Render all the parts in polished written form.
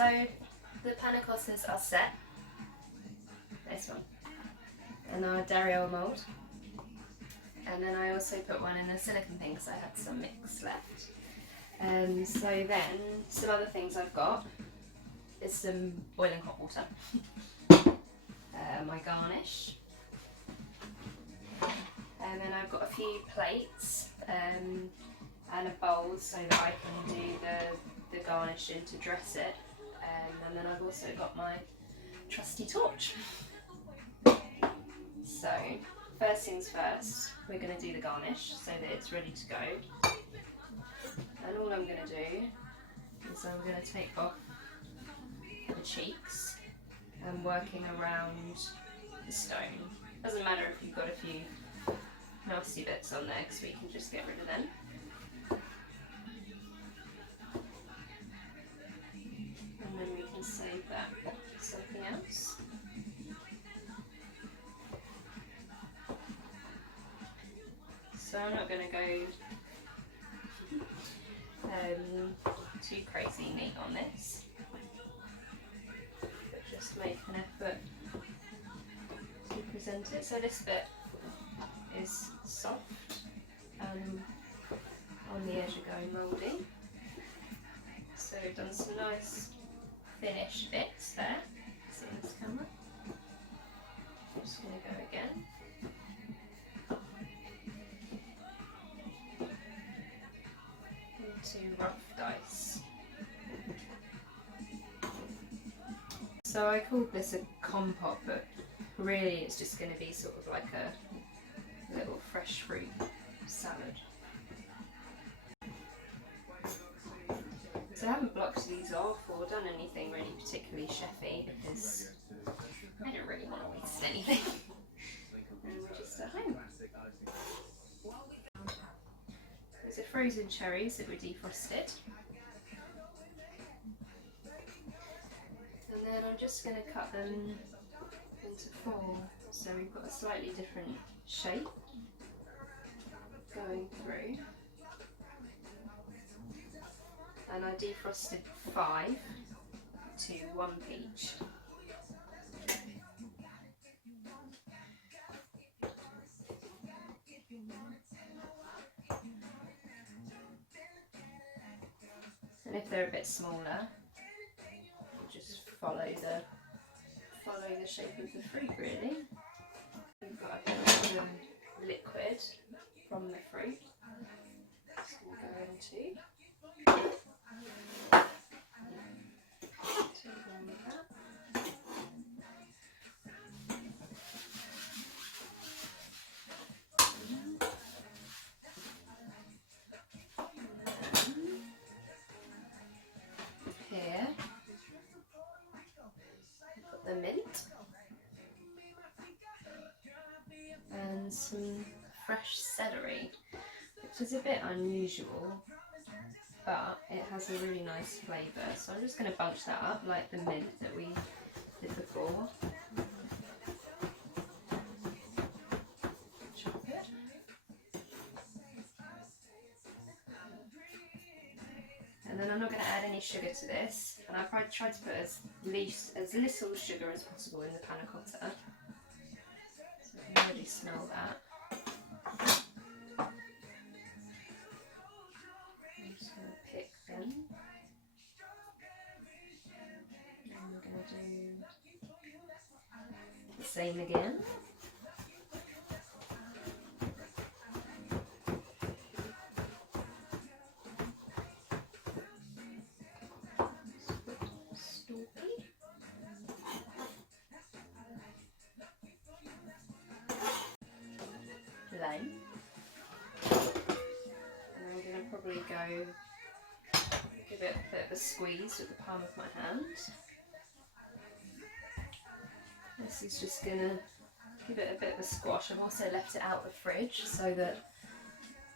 So the panna cottas are set. This one. And our Dario mould. And then I also put one in a silicone thing because I had some mix left. So then, some other things I've got is some boiling hot water. My garnish. And then I've got a few plates and a bowl so that I can do the garnish in to dress it. And then I've also got my trusty torch. So, first things first, we're going to do the garnish so that it's ready to go. And all I'm going to do is I'm going to take off the cheeks and working around the stone. Doesn't matter if you've got a few nasty bits on there because we can just get rid of them. And then we can save that for something else. So I'm not going to go too crazy neat on this, but just make an effort to present it. So this bit is soft and on the edge of going mouldy. So we've done some nice finished bits there. See in this camera. I'm just going to go again. Into rough dice. So I called this a compote, but really it's just going to be sort of like a little fresh fruit salad. So I haven't blocked these off or done anything really particularly chefy because I don't really want to waste anything. And we're just at home. These are frozen cherries that were defrosted. And then I'm just going to cut them into four. So we've got a slightly different shape going through. And I defrosted 5 to 1 peach. And if they're a bit smaller, we'll just follow the shape of the fruit really. We've got a bit of liquid from the fruit. So we'll go into. Here, got the mint and some fresh celery, which is a bit unusual, but it has a really nice flavour. So I'm just going to bunch that up like the mint that we did before. Chop it. And then I'm not going to add any sugar to this, and I've tried to put as little sugar as possible in the panna cotta. So I can already smell that. I'm just going to pick them. And we're going to do the same again. Lime. And I'm going to probably give it a bit of a squeeze with the palm of my hand. This is just going to give it a bit of a squash. I've also left it out of the fridge so that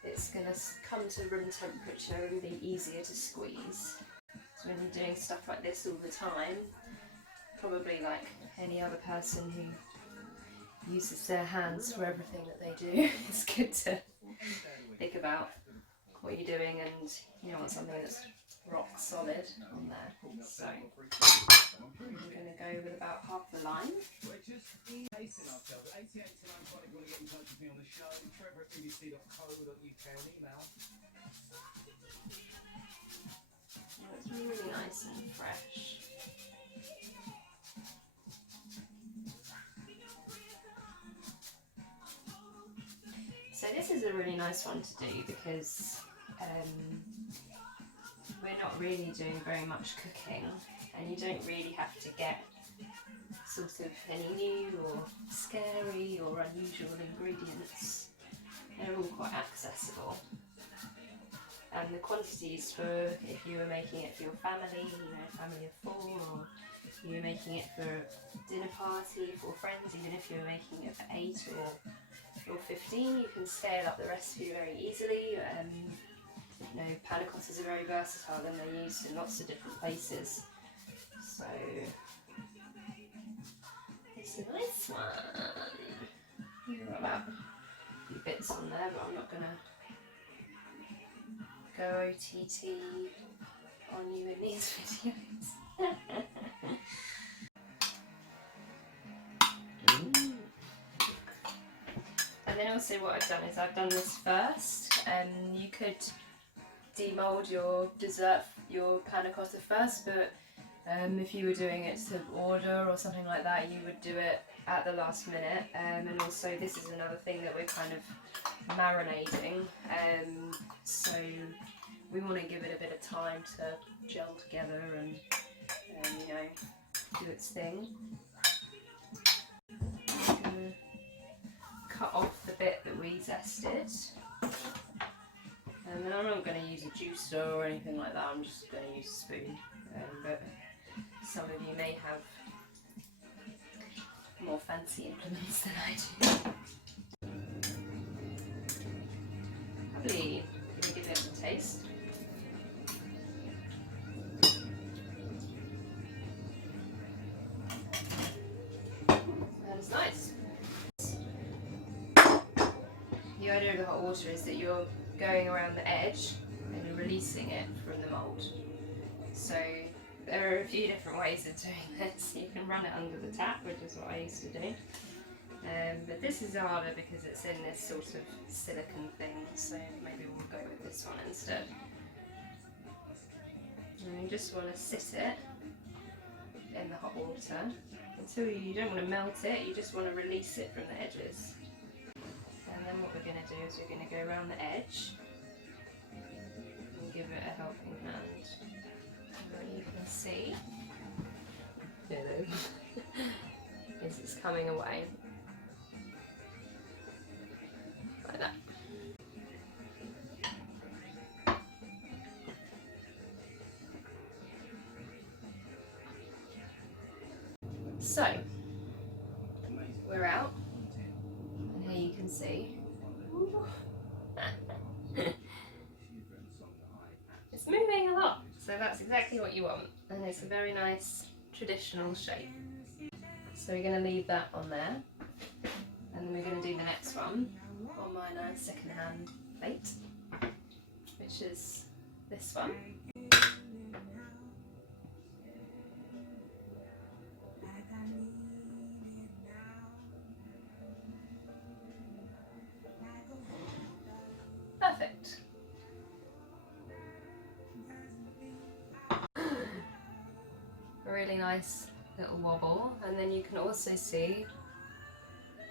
it's going to come to room temperature and be easier to squeeze. So when you're doing stuff like this all the time, probably like any other person who uses their hands for everything that they do, it's good to think about what you're doing, and you want something that's rock solid on there. So I'm going to go with about half the line. It's really nice and fresh. So this is a really nice one to do because we're not really doing very much cooking, and you don't really have to get sort of any new or scary or unusual ingredients. They're all quite accessible. And the quantities for if you were making it for your family, you know, family of 4, or you were making it for a dinner party for friends, even if you were making it for 8 or 15, you can scale up the recipe very easily. You know, pannacottas are very versatile and they're used in lots of different places. So it's a nice one. You've got about a few bits on there, but I'm not going to go OTT on you in these videos. And then also what I've done is I've done this first, and you could demold your dessert, your panna cotta first, but if you were doing it to order or something like that, you would do it at the last minute. And also this is another thing that we're kind of marinating, so we want to give it a bit of time to gel together and you know, do its thing. I'm going to cut off the bit that we zested. And I'm not going to use a juicer or anything like that, I'm just going to use a spoon. But some of you may have more fancy implements than I do. Lovely. Can you give it a taste? That is nice. The idea of the hot water is that you're going around the edge and you're releasing it from the mould. So there are a few different ways of doing this. You can run it under the tap, which is what I used to do. But this is harder because it's in this sort of silicone thing, so maybe we'll go with this one instead. And you just want to sit it in the hot water until you don't want to melt it, you just want to release it from the edges. And then what we're going to do is we're going to go around the edge and give it a helping hand. And you can see is it's coming away like that. So we're out, and here you can see it's moving a lot, so that's exactly what you want, and it's a very nice traditional shape. So we're going to leave that on there, and then we're going to do the next one on my nice second-hand plate, which is this one. Perfect. A really nice little wobble, and then you can also see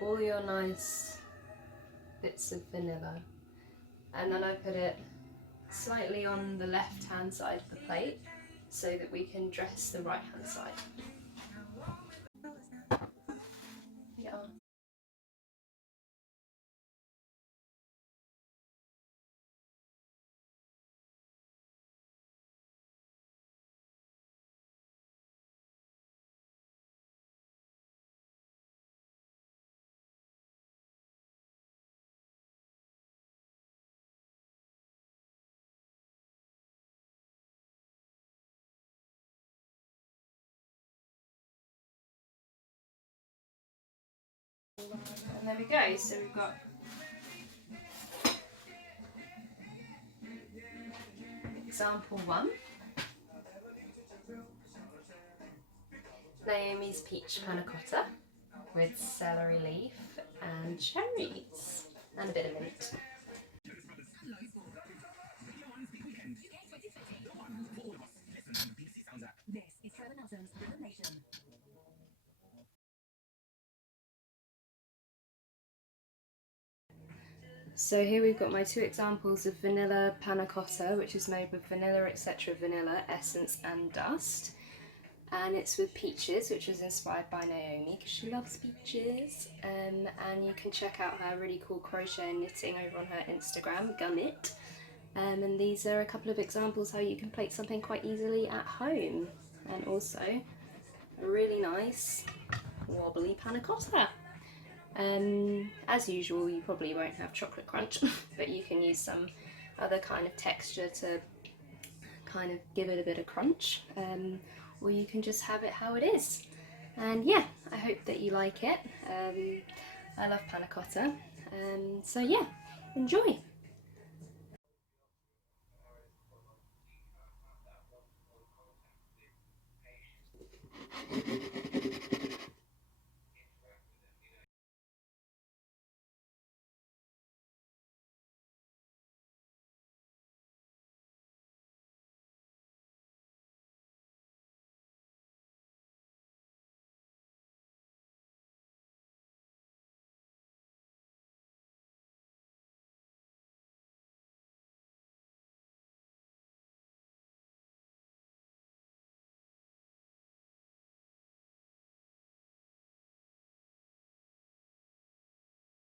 all your nice bits of vanilla. And then I put it slightly on the left hand side of the plate so that we can dress the right hand side. Yeah. And there we go, so we've got example 1 Naomi's peach panna cotta with celery leaf and cherries and a bit of mint. So here we've got my two examples of vanilla panna cotta, which is made with vanilla, etc., vanilla, essence and dust. And it's with peaches, which was inspired by Naomi because she loves peaches. And you can check out her really cool crochet and knitting over on her Instagram, Gummit. And these are a couple of examples how you can plate something quite easily at home. And also a really nice wobbly panna cotta. As usual, you probably won't have chocolate crunch, but you can use some other kind of texture to kind of give it a bit of crunch, or you can just have it how it is. And yeah, I hope that you like it. I love panna cotta, so yeah, enjoy.